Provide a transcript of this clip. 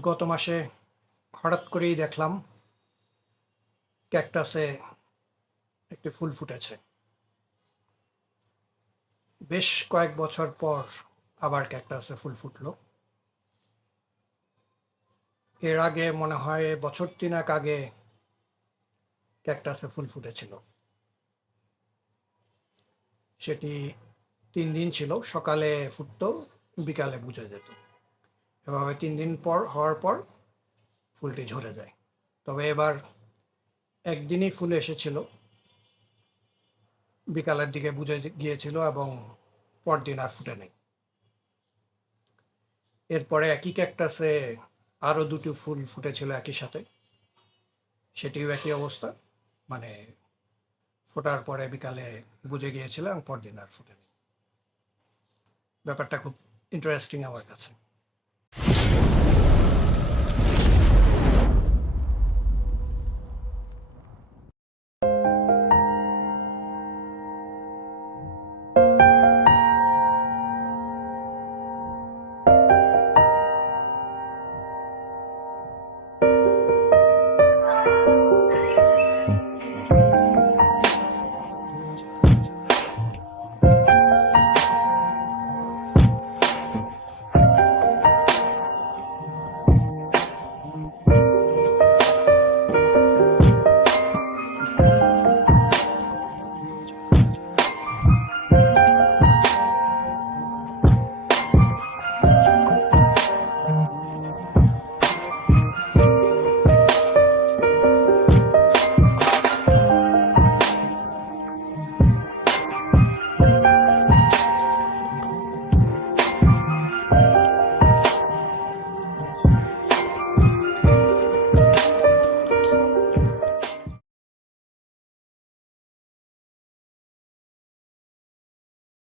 গত মাসে হঠাৎ করেই দেখলাম ক্যাকটাসে একটি ফুল ফুটেছে। বেশ কয়েক বছর পর আবার ক্যাকটাসে ফুল ফুটলো। এর আগে মনে হয় বছর তিনেক আগে ক্যাকটাসে ফুল ফুটেছিল। সেটি তিন দিন ছিল, সকালে ফুটতো, বিকালে বুঝে যেত। এভাবে তিন দিন পর, হওয়ার পর ফুলটি ঝরে যায়। তবে এবার একদিনই ফুল এসেছিল। বিকালের দিকে বুঝে গিয়েছিল এবং পরদিন আর ফুটে নেই। এরপরে একই ক্যাকটাসে আরও দুটি ফুল ফুটেছিল একই সাথে। সেটিও একই অবস্থা মানে ফোটার পরে বিকালে বুঝে গিয়েছিল এবং পরদিন আর ফুটেনি ব্যাপারটা খুব ইন্টারেস্টিং আমার কাছে।